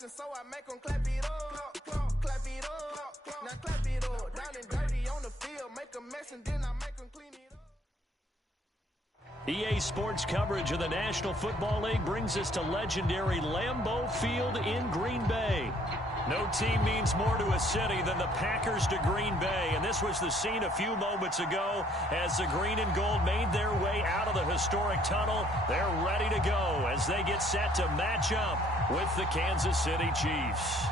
dancing, so I make them clap it up. Clap it up. Now clap it up. Down and dirty on the field. Make a mess and then I make them clean it up. EA Sports coverage of the National Football League brings us to legendary Lambeau Field in Green Bay. No team means more to a city than the Packers to Green Bay, and this was the scene a few moments ago as the green and gold made their way out of the historic tunnel. They're ready to go as they get set to match up with the Kansas City Chiefs.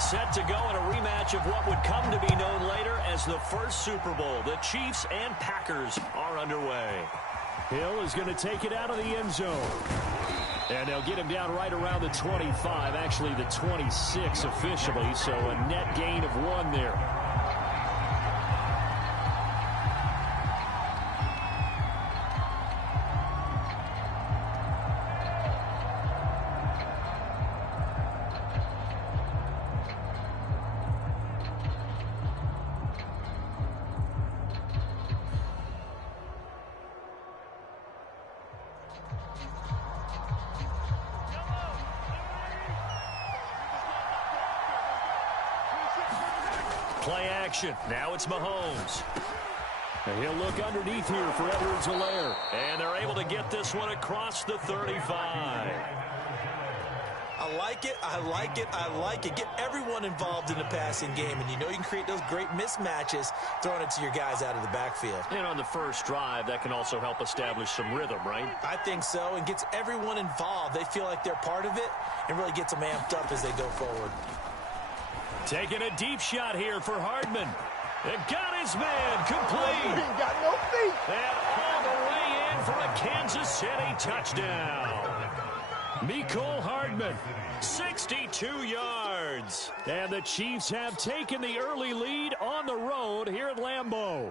Set to go in a rematch of what would come to be known later as the first Super Bowl. The Chiefs and Packers are underway. Hill is going to take it out of the end zone. And they'll get him down right around the 25, actually the 26 officially, so a net gain of 1 there. Play action. Now it's Mahomes. And he'll look underneath here for Edwards-Helaire. And they're able to get this one across the 35. I like it. I like it. I like it. Get everyone involved in the passing game. And you know you can create those great mismatches throwing it to your guys out of the backfield. And on the first drive, that can also help establish some rhythm, right? I think so. And gets everyone involved. They feel like they're part of it and really gets them amped up as they go forward. Taking a deep shot here for Hardman. It got his man complete. He got no feet. And all the way in for a Kansas City touchdown. Mecole Hardman, 62 yards. And the Chiefs have taken the early lead on the road here at Lambeau.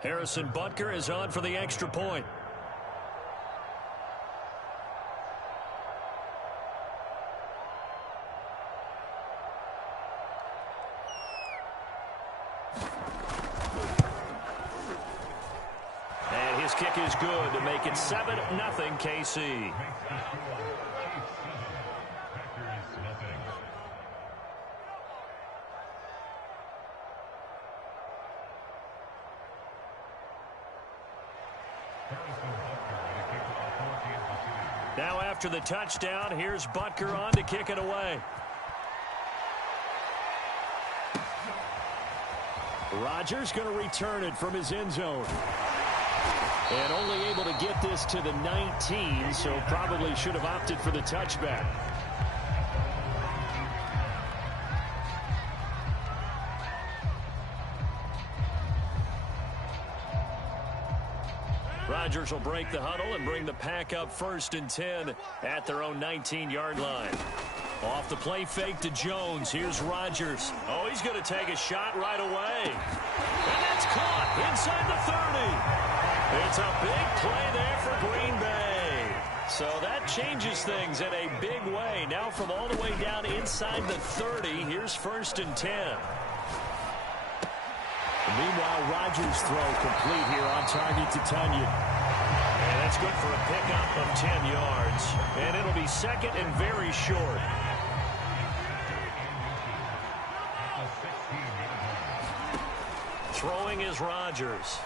Harrison Butker is on for the extra point. And his kick is good to make it 7-0 KC. Now after the touchdown, here's Butker on to kick it away. Rodgers going to return it from his end zone. And only able to get this to the 19, so probably should have opted for the touchback. Rodgers will break the huddle and bring the Pack up 1st and 10 at their own 19-yard line. Off the play fake to Jones. Here's Rodgers. Oh, he's going to take a shot right away. And that's caught inside the 30. It's a big play there for Green Bay. So that changes things in a big way. Now from all the way down inside the 30, here's 1st and 10. Meanwhile, Rodgers' throw complete here on target to Tunyon. And that's good for a pickup of 10 yards. And it'll be second and very short. Throwing is Rodgers.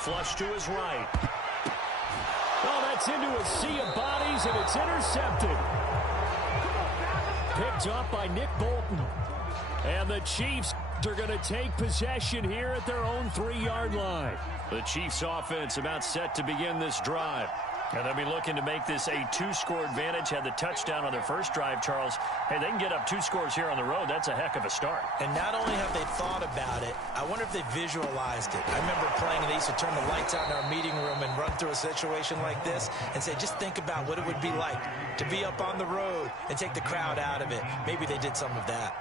Flush to his right. Oh, that's into a sea of bodies, and it's intercepted. Picked up by Nick Bolton. And the Chiefs are going to take possession here at their own 3-yard line. The Chiefs offense about set to begin this drive. And they'll be looking to make this a 2-score advantage. Had the touchdown on their first drive, Charles. Hey, they can get up 2 scores here on the road. That's a heck of a start. And not only have they thought about it, I wonder if they visualized it. I remember playing, and they used to turn the lights out in our meeting room and run through a situation like this and say, just think about what it would be like to be up on the road and take the crowd out of it. Maybe they did some of that.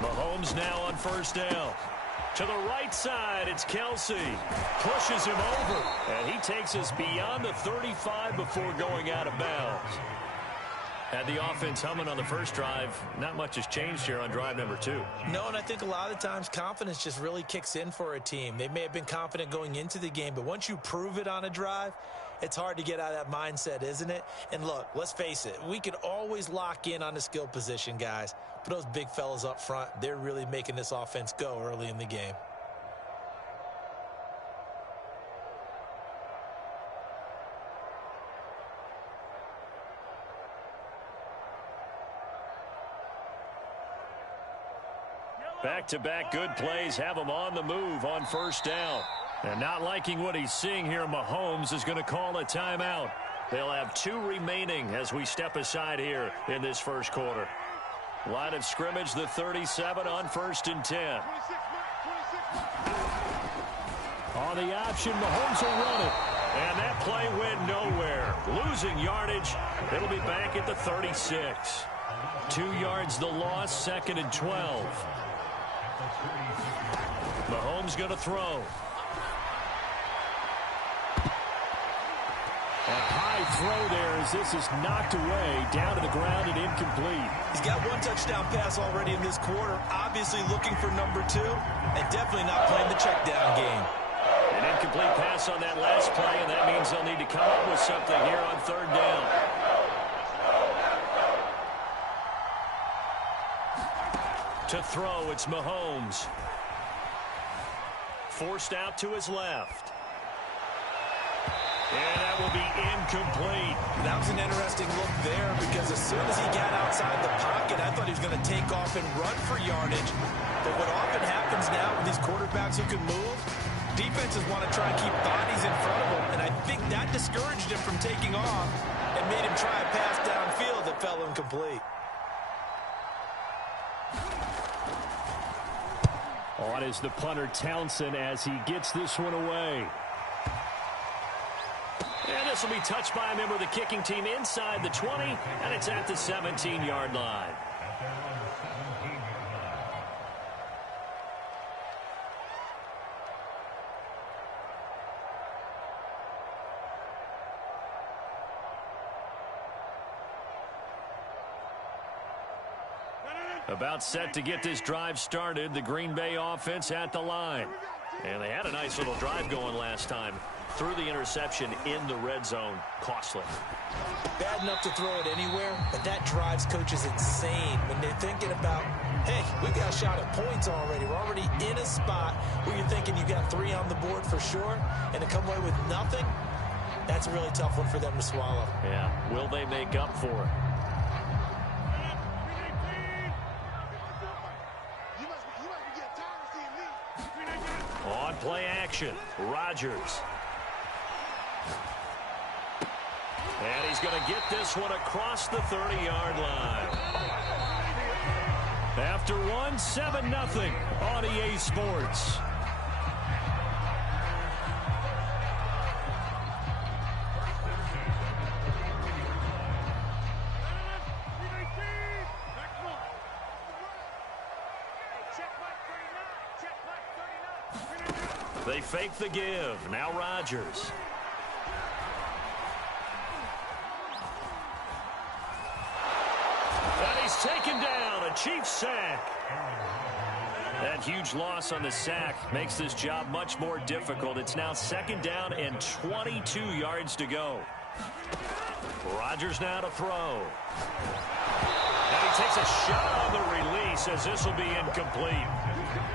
Mahomes now on first down. To the right side, it's Kelsey. Pushes him over, and he takes us beyond the 35 before going out of bounds. Had the offense humming on the first drive. Not much has changed here on drive number 2. No, and I think a lot of times confidence just really kicks in for a team. They may have been confident going into the game, but once you prove it on a drive, it's hard to get out of that mindset, isn't it? And look, let's face it, we can always lock in on the skill position, guys. But those big fellas up front, they're really making this offense go early in the game. Back-to-back good plays have him on the move on first down. And not liking what he's seeing here, Mahomes is going to call a timeout. They'll have 2 remaining as we step aside here in this first quarter. Line of scrimmage, the 37 on 1st and 10. On the option, Mahomes will run it. And that play went nowhere. Losing yardage. It'll be back at the 36. 2 yards the loss, 2nd and 12. Mahomes going to throw. A high throw there as this is knocked away, down to the ground and incomplete. He's got 1 touchdown pass already in this quarter, obviously looking for number 2, and definitely not playing the check down game. An incomplete pass on that last play, and that means they'll need to come up with something here on 3rd down. To throw, it's Mahomes. Forced out to his left. And that will be incomplete. That was an interesting look there because as soon as he got outside the pocket, I thought he was going to take off and run for yardage. But what often happens now with these quarterbacks who can move, defenses want to try and keep bodies in front of them. And I think that discouraged him from taking off and made him try a pass downfield that fell incomplete. On is the punter Townsend as he gets this one away. And this will be touched by a member of the kicking team inside the 20, and it's at the 17-yard line. About set to get this drive started, the Green Bay offense at the line. And they had a nice little drive going last time. Threw the interception in the red zone. Costly. Bad enough to throw it anywhere, but that drives coaches insane when they're thinking about, hey, we got a shot at points already. We're already in a spot where you're thinking you got 3 on the board for sure, and to come away with nothing, that's a really tough one for them to swallow. Yeah, will they make up for it? On play action, Rodgers. And he's going to get this one across the 30-yard line. After one, 7-0 on EA Sports. They fake the give. Now Rodgers. And he's taken down. A Chiefs sack. That huge loss on the sack makes this job much more difficult. It's now 2nd down and 22 yards to go. Rodgers now to throw. And he takes a shot on the release as this will be incomplete.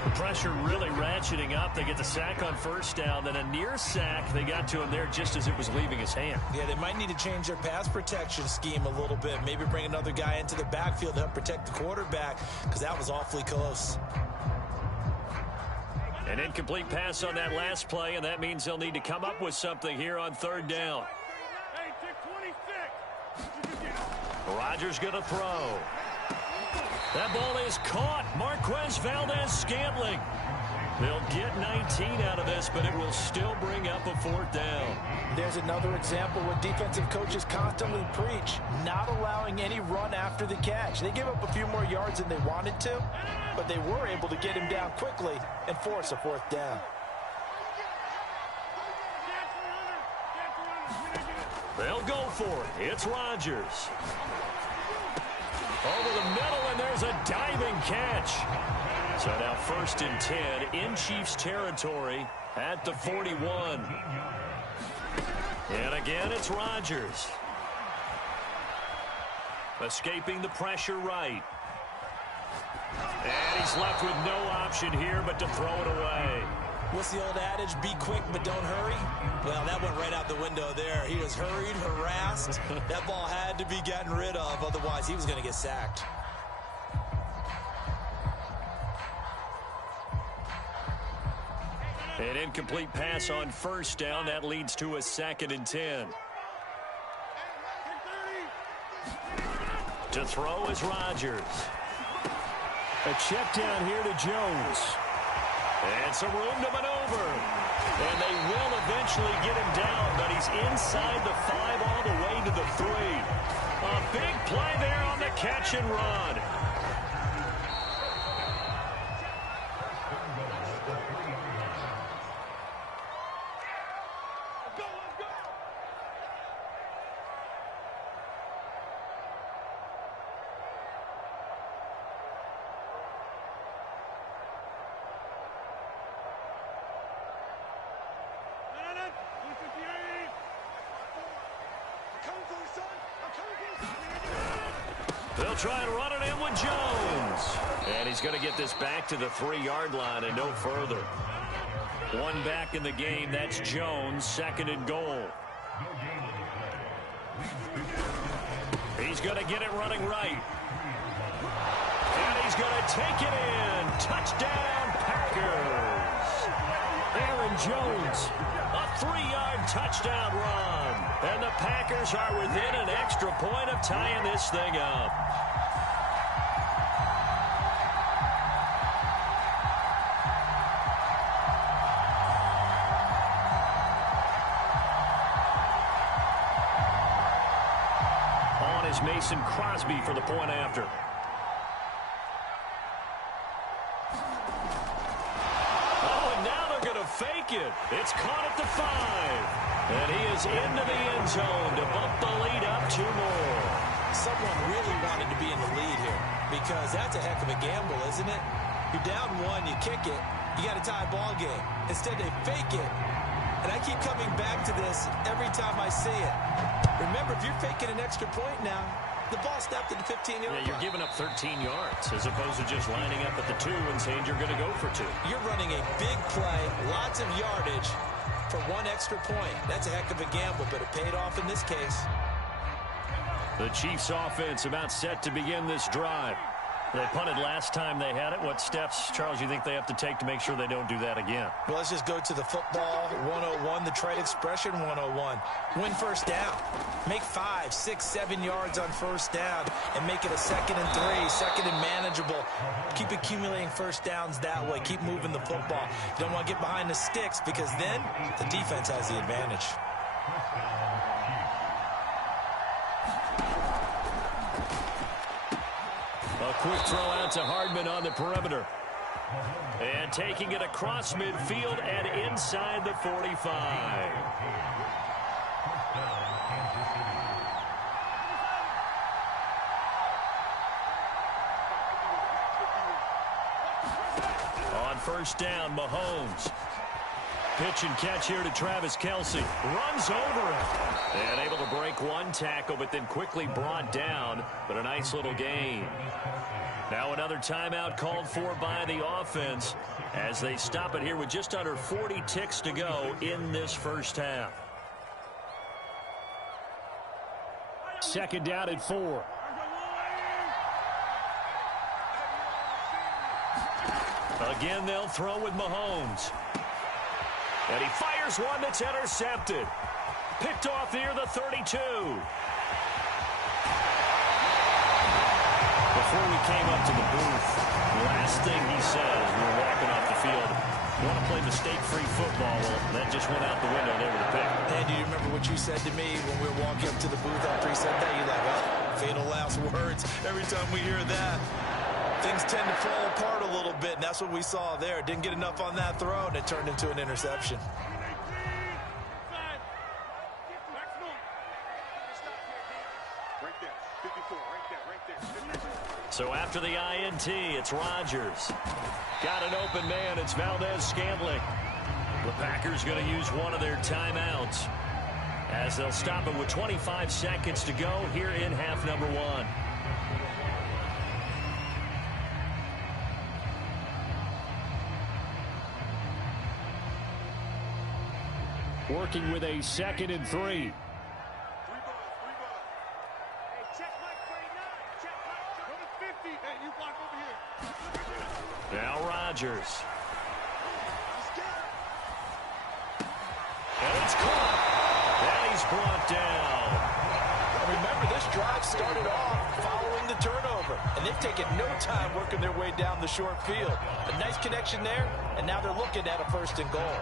The pressure really ratcheting up. They get the sack on 1st down, then a near sack. They got to him there just as it was leaving his hand. Yeah, they might need to change their pass protection scheme a little bit. Maybe bring another guy into the backfield to help protect the quarterback because that was awfully close. An incomplete pass on that last play, and that means they'll need to come up with something here on 3rd down. Rodgers going to throw. That ball is caught. Marquez Valdez-Scantling. They'll get 19 out of this, but it will still bring up a 4th down. There's another example what defensive coaches constantly preach, not allowing any run after the catch. They gave up a few more yards than they wanted to, but they were able to get him down quickly and force a 4th down. They'll go for it. It's Rodgers. Over the middle, and there's a diving catch. So now 1st and 10 in Chiefs territory at the 41. And again, it's Rodgers. Escaping the pressure right. And he's left with no option here but to throw it away. What's the old adage? Be quick, but don't hurry? Well, that went right out the window there. He was hurried, harassed. That ball had to be gotten rid of, otherwise he was going to get sacked. An incomplete pass on 1st down. That leads to a 2nd and 10. To throw is Rodgers. A check down here to Jones. And some room to maneuver. And they will eventually get him down, but he's inside the 5 all the way to the 3. A big play there on the catch and run. They'll try and run it in with Jones. And he's going to get this back to the 3-yard line and no further. One back in the game. That's Jones, 2nd and goal. He's going to get it running right. And he's going to take it in. Touchdown, Packers. Aaron Jones. A 3-yard touchdown run. And the Packers are within an extra point of tying this thing up. On is Mason Crosby for the point after. Fake it. It's caught at the 5. And he is into the end zone to bump the lead up 2 more. Someone really wanted to be in the lead here because that's a heck of a gamble, isn't it? You're down 1, you kick it, you got a tie ball game. Instead, they fake it. And I keep coming back to this every time I see it. Remember, if you're faking an extra point now, the ball snapped at the 15-yard line. Yeah, you're giving up 13 yards as opposed to just lining up at the 2 and saying you're going to go for 2. You're running a big play, lots of yardage for 1 extra point. That's a heck of a gamble, but it paid off in this case. The Chiefs offense about set to begin this drive. They punted last time they had it. What steps, Charles, you think they have to take to make sure they don't do that again? Well, let's just go to the football 101, the trade expression 101. Win 1st down. Make 5, 6, 7 yards on 1st down and make it a 2nd and 3, 2nd and manageable. Keep accumulating 1st downs that way. Keep moving the football. You don't want to get behind the sticks because then the defense has the advantage. A quick throw out to Hardman on the perimeter. And taking it across midfield and inside the 45. On 1st down, Mahomes. Pitch and catch here to Travis Kelce. Runs over it. And able to break 1 tackle, but then quickly brought down. But a nice little gain. Now another timeout called for by the offense as they stop it here with just under 40 ticks to go in this 1st half. 2nd down at 4. Again, they'll throw with Mahomes. And he fires one that's intercepted. Picked off near the 32. Before we came up to the booth, the last thing he said as we were walking off the field, Want to play mistake-free football. Well, that just went out the window there with the pick. And do you remember what you said to me when we were walking up to the booth after he said that? You're like, oh, fatal last words. Every time we hear that, things tend to fall apart a little bit, and that's what we saw there. Didn't get enough on that throw, and it turned into an interception. So after the INT, it's Rodgers. Got an open man. It's Valdez-Scantling. The Packers going to use one of their timeouts as they'll stop it with 25 seconds to go here in half number one. Working with a 2nd and 3. Now Rodgers. And it's caught. And he's brought down. Remember, this drive started off following the turnover, and they've taken no time working their way down the short field. A nice connection there, and now they're looking at a 1st and goal.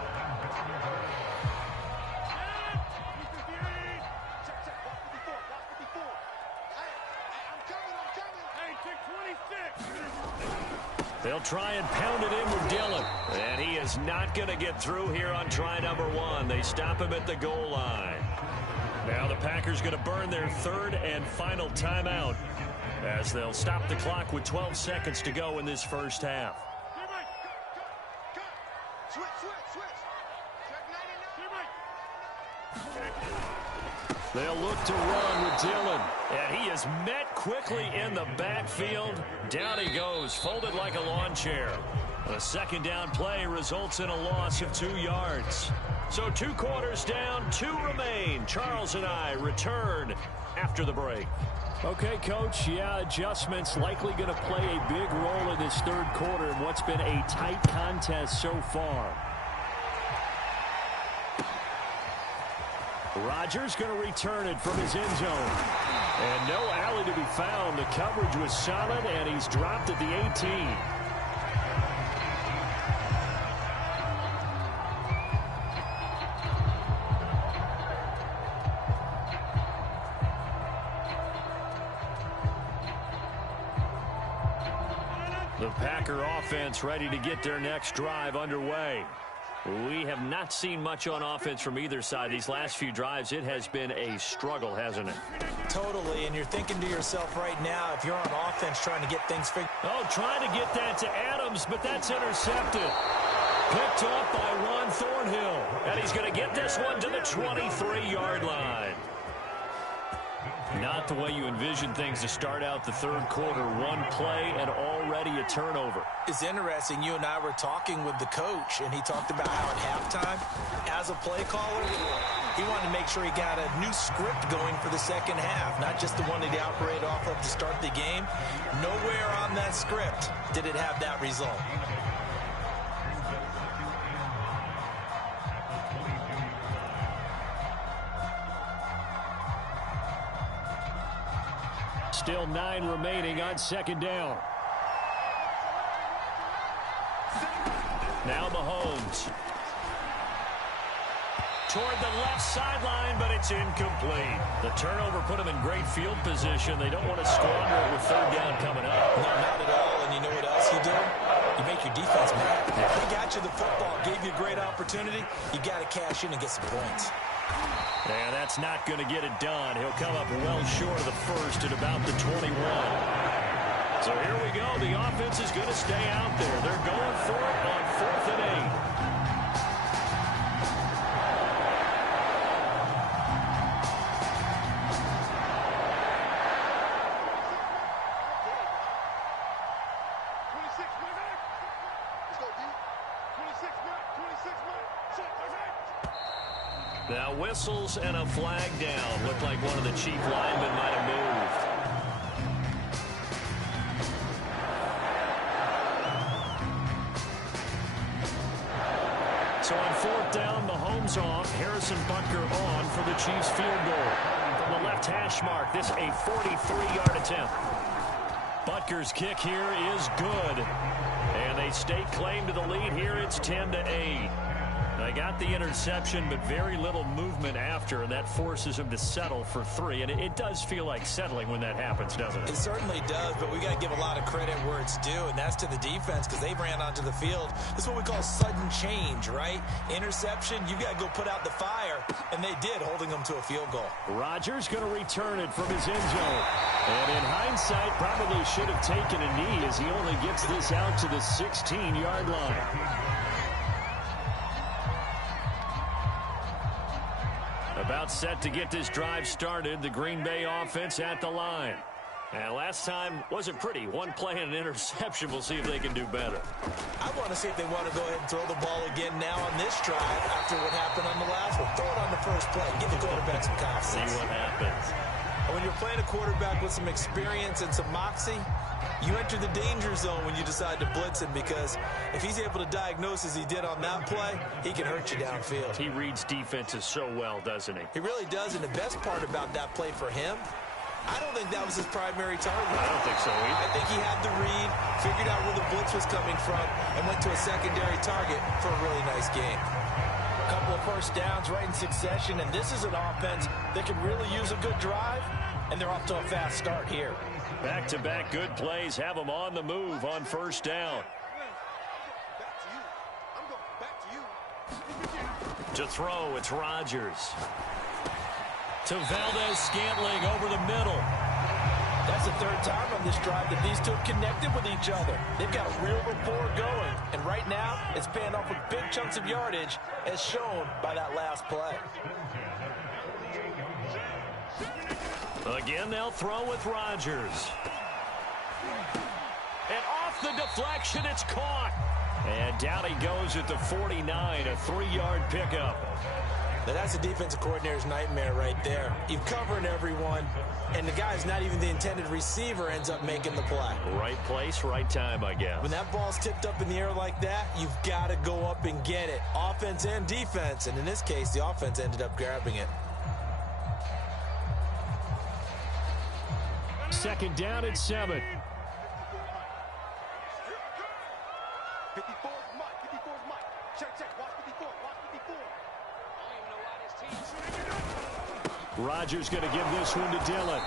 They'll try and pound it in with Dillon. And he is not going to get through here on try number 1. They stop him at the goal line. Now the Packers going to burn their 3rd and final timeout as they'll stop the clock with 12 seconds to go in this first half. They'll look to run with Dillon. And he is met quickly in the backfield. Down he goes, folded like a lawn chair. A 2nd down play results in a loss of 2 yards. So 2 quarters down, 2 remain. Charles and I return after the break. Okay, Coach, yeah, adjustments likely going to play a big role in this 3rd quarter in what's been a tight contest so far. Rodgers going to return it from his end zone. And no alley to be found. The coverage was solid, and he's dropped at the 18. The Packer offense ready to get their next drive underway. We have not seen much on offense from either side. These last few drives, it has been a struggle, hasn't it? Totally, and you're thinking to yourself right now, if you're on offense trying to get things figured. Oh, trying to get that to Adams, but that's intercepted. Picked up by Juan Thornhill. And he's going to get this one to the 23-yard line. Not the way you envision things to start out the 3rd quarter. 1 play and already a turnover. It's interesting. You and I were talking with the coach, and he talked about how at halftime, as a play caller, he wanted to make sure he got a new script going for the 2nd half, not just the one that he operated off of to start the game. Nowhere on that script did it have that result. Still 9 remaining on 2nd down. Now Mahomes. Toward the left sideline, but it's incomplete. The turnover put them in great field position. They don't want to squander it with 3rd down coming up. No, not at all. And you know what else you do? You make your defense mad. If they got you the football, gave you a great opportunity, you got to cash in and get some points. And that's not going to get it done. He'll come up well short of the 1st at about the 21. So here we go. The offense is going to stay out there. They're going for it on 4th and 8. Now whistles and a flag down. Looked like one of the chief linemen might have moved. So on 4th down, Mahomes off. Harrison Butker on for the Chiefs field goal. From the left hash mark, this a 43-yard attempt. Butker's kick here is good. And they stake claim to the lead here. It's 10-8. They got the interception, but very little movement after, and that forces them to settle for 3. And it does feel like settling when that happens, doesn't it? It certainly does, but we got to give a lot of credit where it's due, and that's to the defense because they ran onto the field. This is what we call sudden change, right? Interception, you got to go put out the fire, and they did, holding them to a field goal. Rodgers going to return it from his end zone. And in hindsight, probably should have taken a knee as he only gets this out to the 16-yard line. About set to get this drive started, the Green Bay offense at the line. And last time wasn't pretty. One play and an interception. We'll see if they can do better. I want to see if they want to go ahead and throw the ball again now on this drive after what happened on the last one. Throw it on the first play. Give the quarterback some confidence. See what happens. And when you're playing a quarterback with some experience and some moxie, you enter the danger zone when you decide to blitz him because if he's able to diagnose as he did on that play, he can hurt you downfield. He reads defenses so well, doesn't he? He really does, and the best part about that play for him, I don't think that was his primary target. I don't think so either. I think he had the read, figured out where the blitz was coming from, and went to a secondary target for a really nice game. A couple of first downs right in succession, and this is an offense that can really use a good drive, and they're off to a fast start here. Back-to-back good plays have them on the move on first down. To throw, it's Rodgers. To Valdez-Scantling over the middle. That's the third time on this drive that these two have connected with each other. They've got a real rapport going, and right now it's paying off with big chunks of yardage as shown by that last play. Again, they'll throw with Rodgers. And off the deflection, it's caught. And down he goes at the 49, a 3-yard pickup. Now that's a defensive coordinator's nightmare right there. You're covering everyone, and the guy's not even the intended receiver ends up making the play. Right place, right time, I guess. When that ball's tipped up in the air like that, you've got to go up and get it. Offense and defense, and in this case, the offense ended up grabbing it. Second down at 7. 54 Mike. 54 Mike. Check. Watch 54. Watch 54. Rodgers going to give this one to Dillon.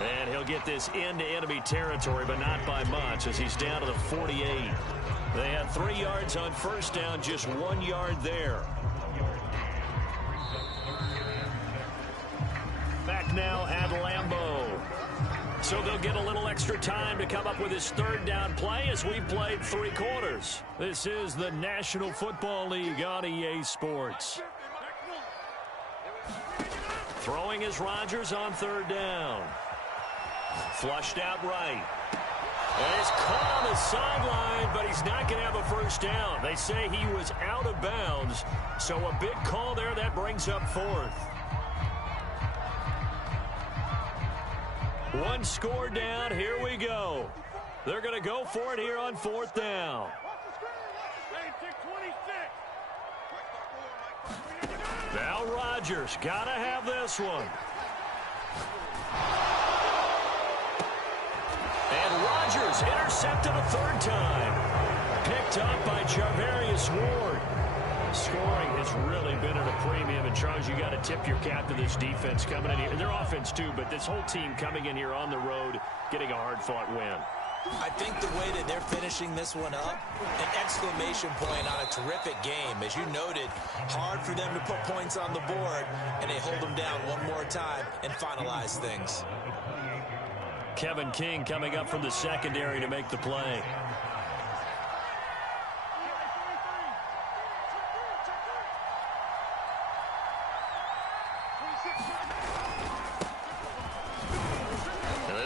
And he'll get this into enemy territory, but not by much as he's down to the 48. They had 3 yards on first down, just 1 yard there. Back now at Lambeau. So they'll get a little extra time to come up with his third down play as we've played 3 quarters. This is the National Football League on EA Sports. Throwing is Rodgers on third down. Flushed out right. And it's caught on the sideline, but he's not going to have a first down. They say he was out of bounds, so a big call there that brings up 4th. 1 score down. Here we go. They're going to go for it here on 4th down. Now Rodgers got to have this one. And Rodgers intercepted a 3rd time. Picked up by Charvarius Ward. Scoring has really been at a premium, and Charles, you got to tip your cap to this defense coming in here. Their offense too, but this whole team coming in here on the road, getting a hard-fought win. I think the way that they're finishing this one up, an exclamation point on a terrific game. As you noted, hard for them to put points on the board, and they hold them down one more time and finalize things. Kevin King coming up from the secondary to make the play.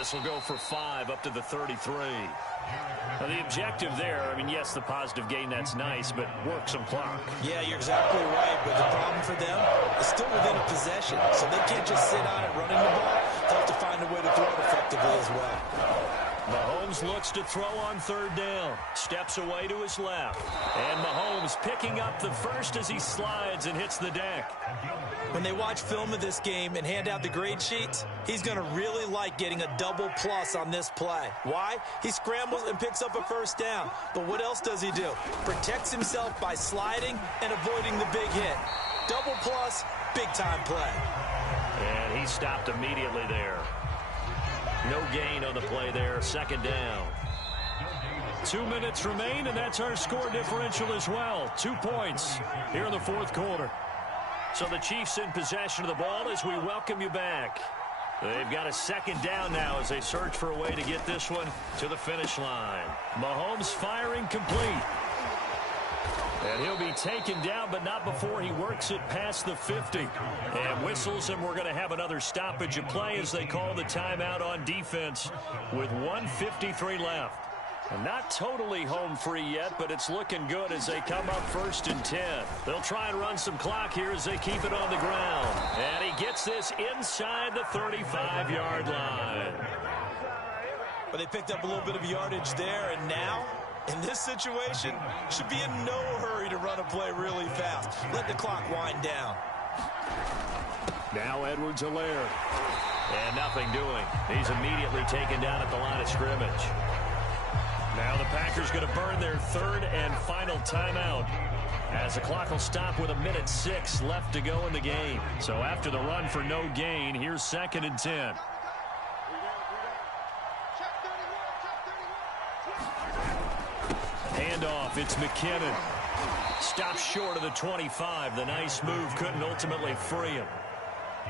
This will go for 5 up to the 33. Now the objective there, I mean, yes, the positive gain, that's nice, but work some clock. Yeah, you're exactly right, but the problem for them is still within a possession, so they can't just sit on it running the ball. They'll have to find a way to throw it effectively as well. Mahomes looks to throw on third down. Steps away to his left. And Mahomes picking up the first as he slides and hits the deck. When they watch film of this game and hand out the grade sheets, he's going to really like getting a double plus on this play. Why? He scrambles and picks up a first down. But what else does he do? Protects himself by sliding and avoiding the big hit. Double plus, big-time play. And he stopped immediately there. No gain on the play there, second down. 2 minutes remain, and that's our score differential as well. 2 points here in the fourth quarter. So the Chiefs in possession of the ball as we welcome you back. They've got a second down now as they search for a way to get this one to the finish line. Mahomes firing complete. And he'll be taken down, but not before he works it past the 50. And whistles, and we're going to have another stoppage of play as they call the timeout on defense with 1:53 left. And not totally home free yet, but it's looking good as they come up 1st and 10. They'll try and run some clock here as they keep it on the ground. And he gets this inside the 35-yard line. But they picked up a little bit of yardage there, and now, in this situation, should be in no hurry to run a play really fast. Let the clock wind down. Now Edwards-Helaire. And nothing doing. He's immediately taken down at the line of scrimmage. Now the Packers going to burn their third and final timeout as the clock will stop with 1:06 left to go in the game. So after the run for no gain, here's 2nd and 10. Handoff, it's McKinnon. Stops short of the 25. The nice move couldn't ultimately free him.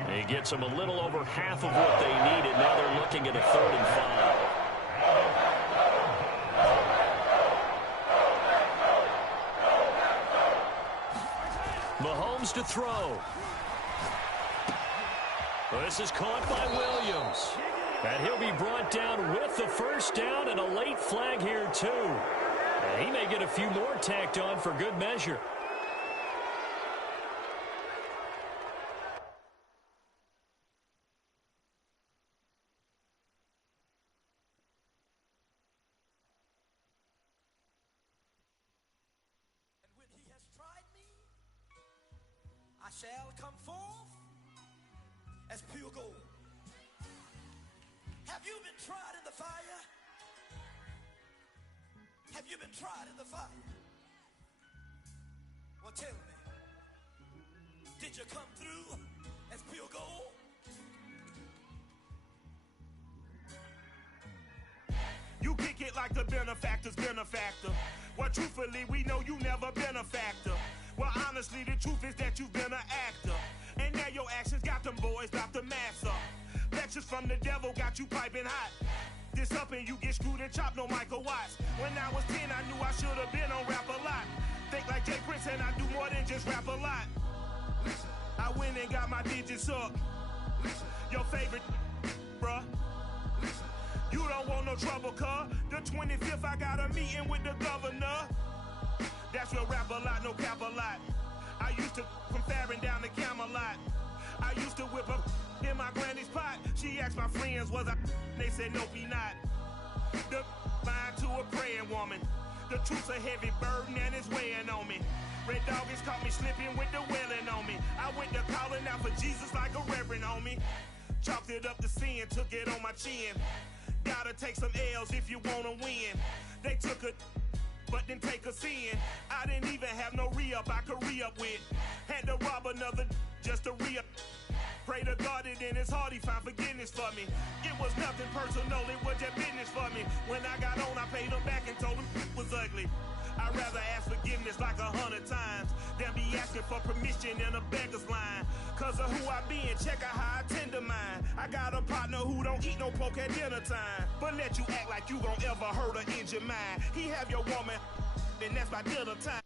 He gets them a little over half of what they needed. Now they're looking at a 3rd and 5. Mahomes to throw. This is caught by Williams. And he'll be brought down with the first down and a late flag here too. And he may get a few more tacked on for good measure. Shall come forth as pure gold. Have you been tried in the fire? Have you been tried in the fire? Well, tell me, did you come through as pure gold? You kick it like the benefactor's benefactor. Well, truthfully, we know you never been a factor. Well, honestly, the truth is that you've been an actor. And now your actions got them boys drop the mask up. Lectures from the devil got you piping hot. This up and you get screwed and chopped, no Michael Watts. When I was 10, I knew I should have been on rap a lot. Think like Jay Prince and I do more than just rap a lot. I went and got my digits up. Your favorite, bruh. You don't want no trouble, cuz. The 25th, I got a meeting with the governor. That's real rap a lot, no cap a lot. I used to from Farron down to Camelot. I used to whip up in my granny's pot. She asked my friends, was I? They said, nope, he not. The line to a praying woman. The truth's a heavy burden and it's weighing on me. Red Dog has caught me slipping with the wailing on me. I went to calling out for Jesus like a reverend on me. Chalked it up to sin, took it on my chin. Gotta take some L's if you wanna win. They took a but didn't take a sin. I didn't even have no re-up I could re-up with. Had to rob another just to re-up. Pray to God that in his heart he found forgiveness for me. It was nothing personal, it was just business for me. When I got on, I paid him back and told him it was ugly. I'd rather ask forgiveness like 100 times than be asking for permission in a beggar's line. Cause of who I be and check out how I tend to mine. I got a partner who don't eat no pork at dinner time, but let you act like you gon' ever hurt or injure mine. He have your woman, and that's by dinner time.